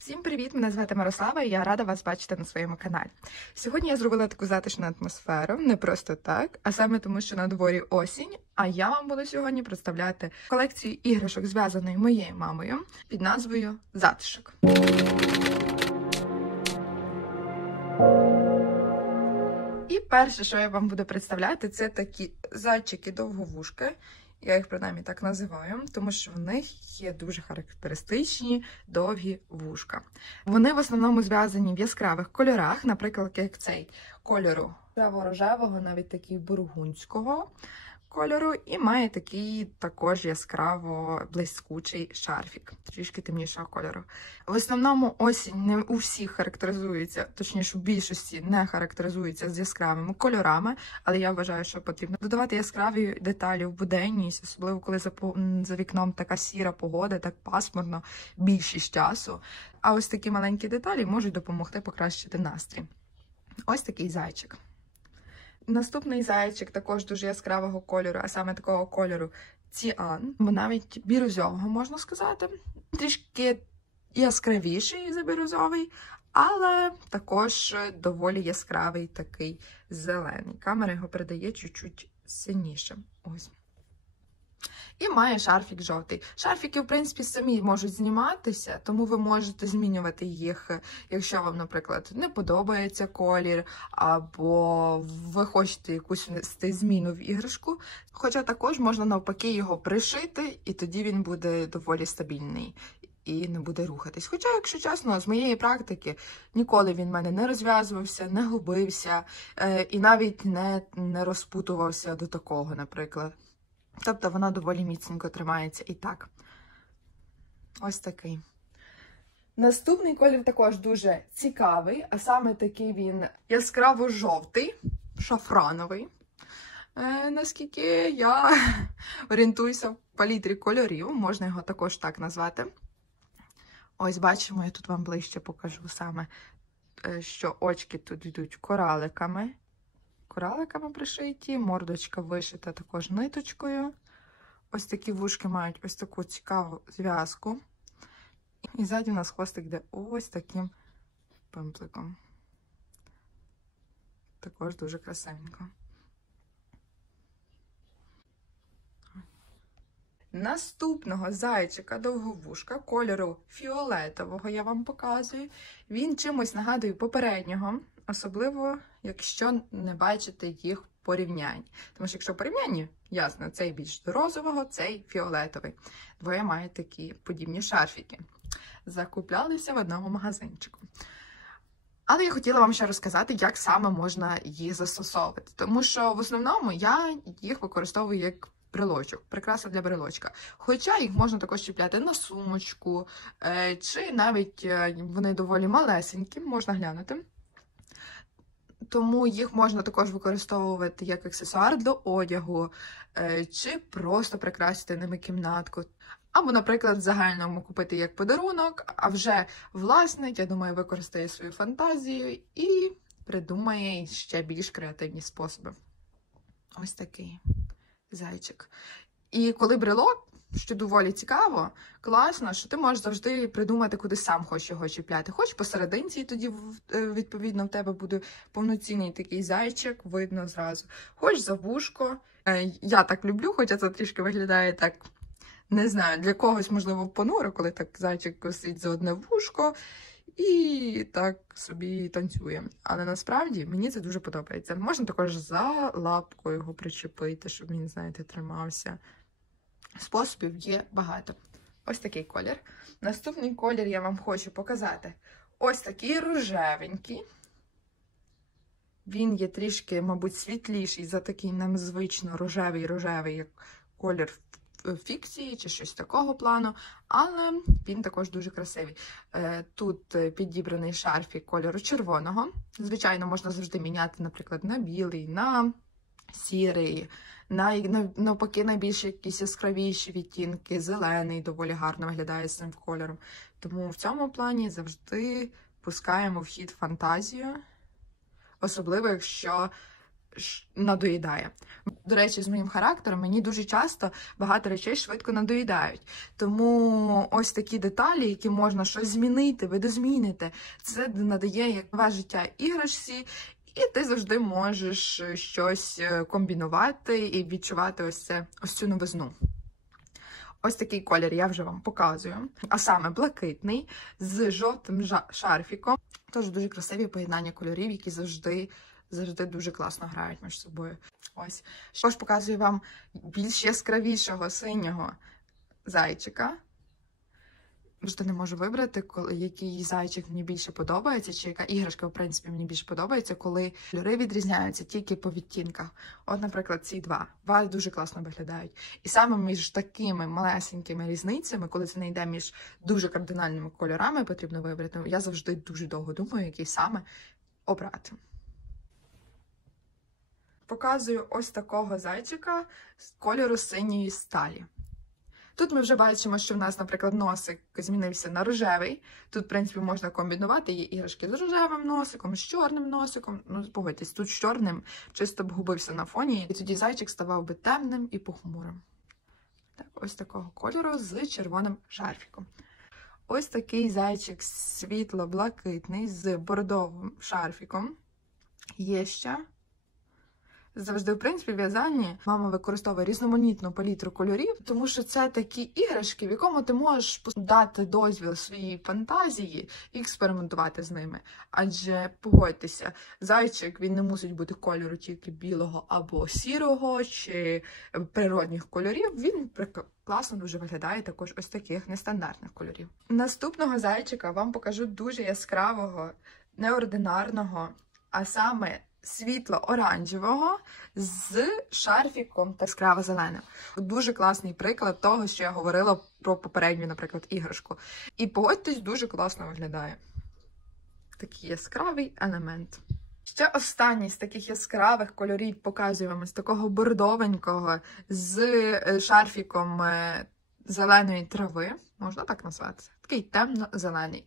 Всім привіт! Мене звати Мирослава і я рада вас бачити на своєму каналі. Сьогодні я зробила таку затишну атмосферу, не просто так, а саме тому, що на дворі осінь, а я вам буду сьогодні представляти колекцію іграшок, зв'язаної моєю мамою, під назвою «Затишок». І перше, що я вам буду представляти, це такі зайчики-довговушки. Я їх принаймні так називаю, тому що в них є дуже характеристичні довгі вушка. Вони в основному зв'язані в яскравих кольорах, наприклад, як цей кольору рожевого, навіть такий бургундського кольору, і має такий також яскраво блискучий шарфік, трішки темнішого кольору. В основному осінь не у всіх характеризується, точніше у більшості не характеризується з яскравими кольорами, але я вважаю, що потрібно додавати яскраві деталі в буденність, особливо коли за вікном така сіра погода, так пасмурно більшість часу. А ось такі маленькі деталі можуть допомогти покращити настрій. Ось такий зайчик. Наступний зайчик також дуже яскравого кольору, а саме такого кольору ціан, бо навіть бірюзового, можна сказати. Трішки яскравіший за бірюзовий, але також доволі яскравий такий зелений. Камера його передає чуть-чуть сильніше. Ось. І має шарфік жовтий. Шарфіки, в принципі, самі можуть зніматися, тому ви можете змінювати їх, якщо вам, наприклад, не подобається колір, або ви хочете якусь внести зміну в іграшку. Хоча також можна навпаки його пришити, і тоді він буде доволі стабільний і не буде рухатись. Хоча, якщо чесно, з моєї практики, ніколи він в мене не розв'язувався, не губився, і навіть не розпутувався до такого, наприклад. Тобто вона доволі міцненько тримається і так. Ось такий. Наступний колір також дуже цікавий, а саме такий він яскраво-жовтий, шафрановий. Наскільки я орієнтуюся в палітрі кольорів, можна його також так назвати. Ось бачимо, я тут вам ближче покажу саме, що очки тут йдуть кораликами. Кораликами пришиті, мордочка вишита також ниточкою. Ось такі вушки мають ось таку цікаву зв'язку. І ззаді у нас хвостик йде ось таким пимпликом. Також дуже красивенько. Наступного зайчика-довговушка кольору фіолетового я вам показую. Він чимось нагадує попереднього, особливо, якщо не бачите їх порівнянь. Тому що якщо порівняння, ясно, цей більш до розового, цей фіолетовий. Двоє мають такі подібні шарфіки. Закуплялися в одному магазинчику. Але я хотіла вам ще розказати, як саме можна їх застосовувати. Тому що в основному я їх використовую як брелочок, прикраса для брелочка. Хоча їх можна також чіпляти на сумочку, чи навіть вони доволі малесенькі, можна глянути. Тому їх можна також використовувати як аксесуар до одягу, чи просто прикрасити ними кімнатку. Або, наприклад, в загальному купити як подарунок, а вже власник, я думаю, використає свою фантазію і придумає ще більш креативні способи. Ось такий зайчик. І коли брелок, що доволі цікаво, класно, що ти можеш завжди придумати, куди сам хочеш його чіпляти. Хоч посерединці, і тоді, відповідно, в тебе буде повноцінний такий зайчик, видно зразу. Хоч за вушко. Я так люблю, хоча це трішки виглядає так, не знаю, для когось, можливо, понуро, коли так зайчик висить за одне вушко і так собі танцює. Але насправді мені це дуже подобається. Можна також за лапку його причепити, щоб він, знаєте, тримався. Способів є багато. Ось такий колір. Наступний колір я вам хочу показати. Ось такий рожевенький. Він є трішки, мабуть, світліший за такий нам звично рожевий, як колір фікції чи щось такого плану, але він також дуже красивий. Тут підібраний шарфік кольору червоного. Звичайно, можна завжди міняти, наприклад, на білий, на сірий, навпаки, найбільш якісь яскравіші відтінки, зелений доволі гарно виглядає з цим кольором. Тому в цьому плані завжди пускаємо в хід фантазію, особливо якщо надоїдає. До речі, з моїм характером мені дуже часто багато речей швидко надоїдають. Тому ось такі деталі, які можна щось змінити, видозмінити, це надає як нове життя іграшці, і ти завжди можеш щось комбінувати і відчувати ось цю новизну. Ось такий колір я вже вам показую, а саме блакитний з жовтим шарфіком. Тож дуже красиві поєднання кольорів, які завжди дуже класно грають між собою. Ось. Також показую вам більш яскравішого синього зайчика. Вже не можу вибрати, який зайчик мені більше подобається, чи яка іграшка, в принципі, мені більше подобається, коли кольори відрізняються тільки по відтінках. От, наприклад, ці два дуже класно виглядають. І саме між такими малесенькими різницями, коли це не йде між дуже кардинальними кольорами, потрібно вибрати, я завжди дуже довго думаю, який саме обрати. Показую ось такого зайчика з кольору синьої сталі. Тут ми вже бачимо, що в нас, наприклад, носик змінився на рожевий. Тут, в принципі, можна комбінувати, є іграшки з рожевим носиком, з чорним носиком. Ну, погодьтесь, тут з чорним чисто б губився на фоні, і тоді зайчик ставав би темним і похмурим. Так, ось такого кольору з червоним шарфіком. Ось такий зайчик світло-блакитний з бордовим шарфіком. Є ще. Завжди, в принципі, в в'язанні мама використовує різноманітну палітру кольорів, тому що це такі іграшки, в якому ти можеш дати дозвіл своїй фантазії і експериментувати з ними. Адже, погодьтеся, зайчик, він не мусить бути кольору тільки білого або сірого, чи природних кольорів. Він класно дуже виглядає також ось таких нестандартних кольорів. Наступного зайчика вам покажу дуже яскравого, неординарного, а саме світло-оранжевого з шарфіком та яскраво-зеленим. Дуже класний приклад того, що я говорила про попередню, наприклад, іграшку. І погодьтесь, дуже класно виглядає. Такий яскравий елемент. Ще останній з таких яскравих кольорів показую вам ось такого бордовенького з шарфіком зеленої трави. Можна так назвати? Такий темно-зелений.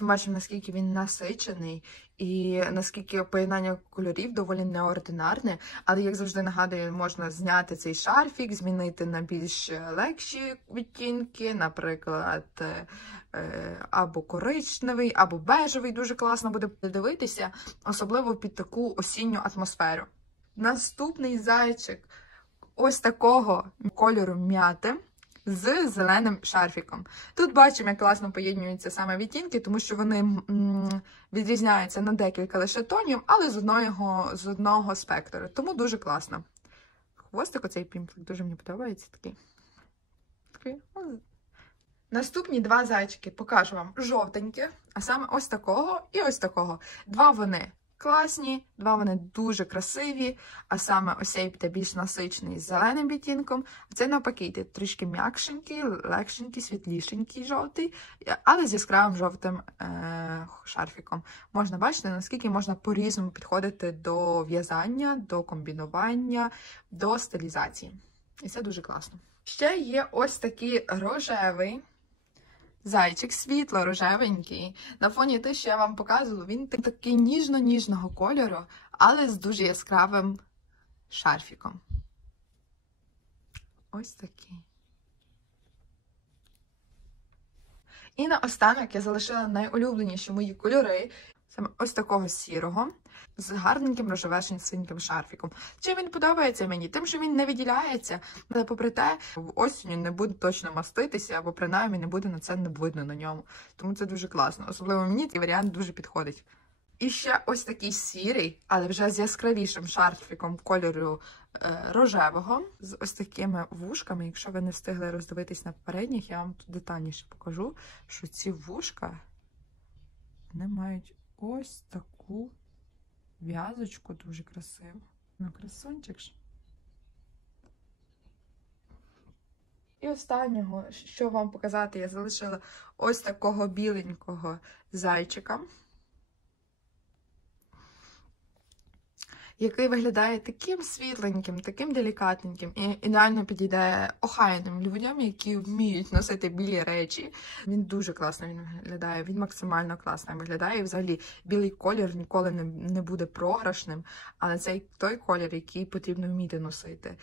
Ми бачимо, наскільки він насичений і наскільки поєднання кольорів доволі неординарне. Але, як завжди нагадую, можна зняти цей шарфік, змінити на більш легші відтінки, наприклад, або коричневий, або бежевий. Дуже класно буде дивитися, особливо під таку осінню атмосферу. Наступний зайчик ось такого кольору м'яти з зеленим шарфіком. Тут бачимо, як класно поєднуються саме відтінки, тому що вони відрізняються на декілька лише тонів, але з одного спектру. Тому дуже класно. Хвостик оцей пімплик дуже мені подобається. Такий. Наступні два зайчики покажу вам жовтенькі, а саме ось такого і ось такого. Два вони класні, два вони дуже красиві, а саме ось цей буде більш насичений з зеленим відтінком, а цей навпаки йде трішки м'якшенький, легшенький, світлішенький жовтий, але з яскравим жовтим шарфіком. Можна бачити, наскільки можна по-різному підходити до в'язання, до комбінування, до стилізації. І це дуже класно. Ще є ось такий рожевий зайчик, світло-рожевенький. На фоні те, що я вам показувала, він такий ніжно-ніжного кольору, але з дуже яскравим шарфіком. Ось такий. І наостанок я залишила найулюбленіші мої кольори. Саме ось такого сірого, з гарненьким рожевесеньким шарфіком. Чим він подобається мені? Тим, що він не виділяється, але попри те, в осінню не буде точно маститися, або принаймні не буде на це не видно на ньому. Тому це дуже класно. Особливо мені цей варіант дуже підходить. І ще ось такий сірий, але вже з яскравішим шарфіком кольору рожевого, з ось такими вушками. Якщо ви не встигли роздивитись на попередніх, я вам тут детальніше покажу, що ці вушка, вони мають ось таку в'язочку дуже красиву. Ну, красунчик ж. І останнього, що вам показати, я залишила ось такого біленького зайчика. який виглядає таким світленьким, таким делікатненьким і ідеально підійде охайним людям, які вміють носити білі речі. Він дуже класно виглядає, він максимально класно виглядає. І взагалі білий колір ніколи не буде програшним, але це той колір, який потрібно вміти носити.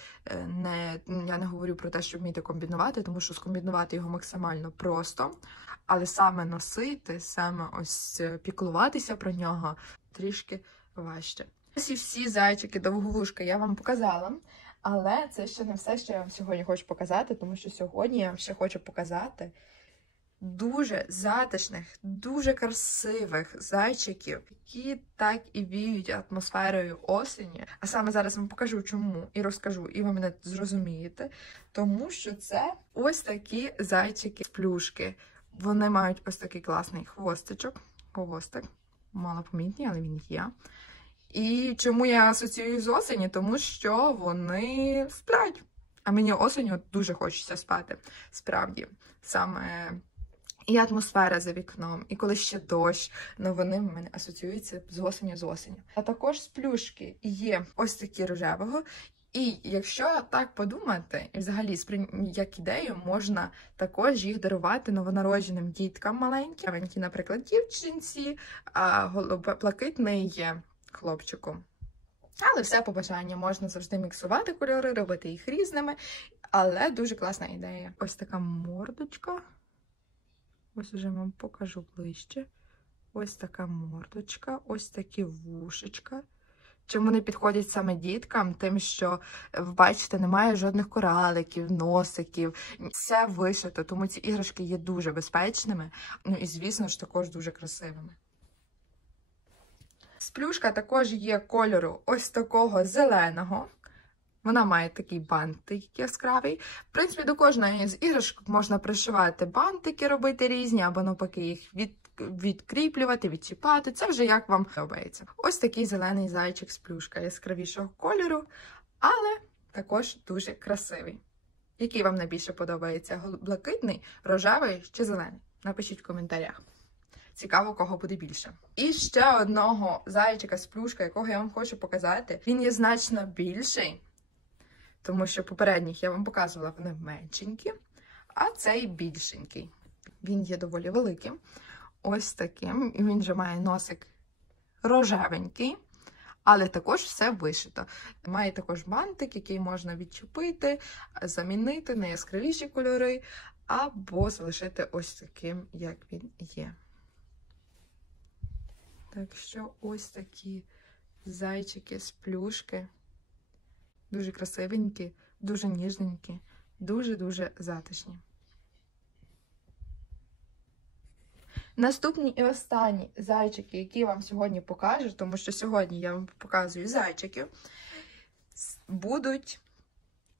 Я не говорю про те, щоб вміти комбінувати, тому що скомбінувати його максимально просто, але саме носити, саме ось піклуватися про нього трішки важче. Ось і всі зайчики довговушка я вам показала, але це ще не все, що я вам сьогодні хочу показати, тому що сьогодні я вам ще хочу показати дуже затишних, дуже красивих зайчиків, які так і віють атмосферою осені. А саме зараз вам покажу чому і розкажу, і ви мене зрозумієте, тому що це ось такі зайчики-плюшки. Вони мають ось такий класний хвостик, малопомітний, але він є. І чому я асоціюю з осені? Тому що вони сплять. А мені осінню дуже хочеться спати. Справді. Саме і атмосфера за вікном, і коли ще дощ, вони в мене асоціюються з осенню. А також сплюшки є ось такі рожевого. І якщо так подумати, і взагалі як ідею, можна також їх дарувати новонародженим діткам маленьким, наприклад, дівчинці, а блакитний хлопчику. Але все по бажанню, можна завжди міксувати кольори, робити їх різними, але дуже класна ідея. Ось така мордочка. Ось уже вам покажу ближче. Ось така мордочка, ось такі вушечка. Чим вони підходять саме діткам? Тим, що, бачите, немає жодних кораликів, носиків. Все вишито, тому ці іграшки є дуже безпечними. І, звісно ж, також дуже красивими. Сплюшка також є кольору ось такого зеленого. Вона має такий бантик яскравий. В принципі, до кожної з іграшок можна пришивати бантики, робити різні, або навпаки їх відкріплювати, відчіпати. Це вже як вам подобається. Ось такий зелений зайчик сплюшка яскравішого кольору, але також дуже красивий. Який вам найбільше подобається? Блакитний, рожевий чи зелений? Напишіть в коментарях. Цікаво, кого буде більше. І ще одного зайчика-сплюшка, якого я вам хочу показати. Він є значно більший, тому що попередніх я вам показувала, вони меншенькі, а цей більшенький. Він є доволі великим. Ось таким. І він вже має носик рожевенький, але також все вишито. Має також бантик, який можна відчепити, замінити на яскравіші кольори, або залишити ось таким, як він є. Так що ось такі зайчики з плюшки. Дуже красивенькі, дуже ніжненькі, дуже-дуже затишні. Наступні і останні зайчики, які я вам сьогодні покажу, тому що сьогодні я вам показую зайчиків, будуть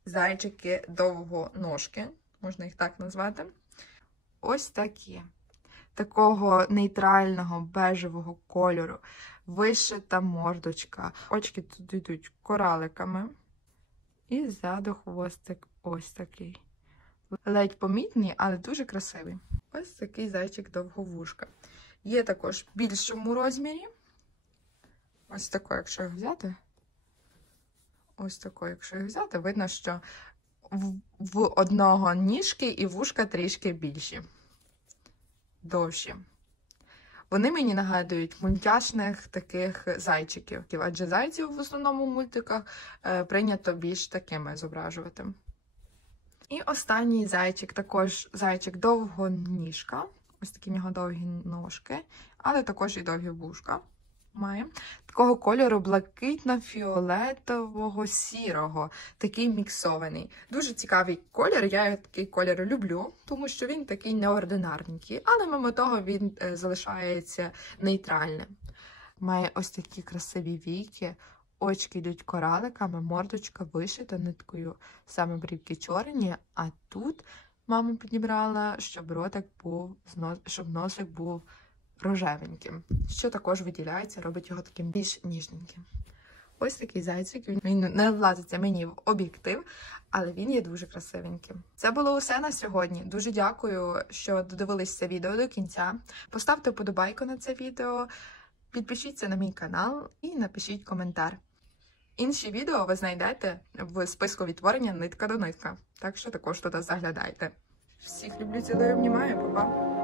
зайчики-довгоножки, можна їх так назвати. Ось такі. Такого нейтрального бежевого кольору. Вишита мордочка. Очки тут йдуть кораликами. І ззаду хвостик ось такий. Ледь помітний, але дуже красивий. Ось такий зайчик-довговушка. Є також в більшому розмірі. Ось такий, якщо його взяти. Ось такий, якщо його взяти, видно, що в одного ніжки і вушка трішки більші. Довші. Вони мені нагадують мультяшних таких зайчиків, адже зайців в основному в мультиках прийнято більш такими зображувати. І останній зайчик, також зайчик довгоніжка. Ось такі в нього довгі ножки, але також і довгі вушка має. Такого кольору блакитно-фіолетового сірого, такий міксований. Дуже цікавий колір, я такий колір люблю, тому що він такий неординарненький, але мимо того він залишається нейтральним. Має ось такі красиві війки, очки йдуть кораликами, мордочка вишита ниткою, саме брівки чорні, а тут мама підібрала, щоб ротик був, щоб носик був рожевеньким, що також виділяється, робить його таким більш ніжненьким. Ось такий зайчик, він не влазиться мені в об'єктив, але він є дуже красивеньким. Це було усе на сьогодні. Дуже дякую, що додивились це відео до кінця. Поставте вподобайку на це відео, підпишіться на мій канал і напишіть коментар. Інші відео ви знайдете в списку відтворення нитка до нитка. Так що також туди заглядайте. Всіх люблю, цілую, обнімаю, па-па!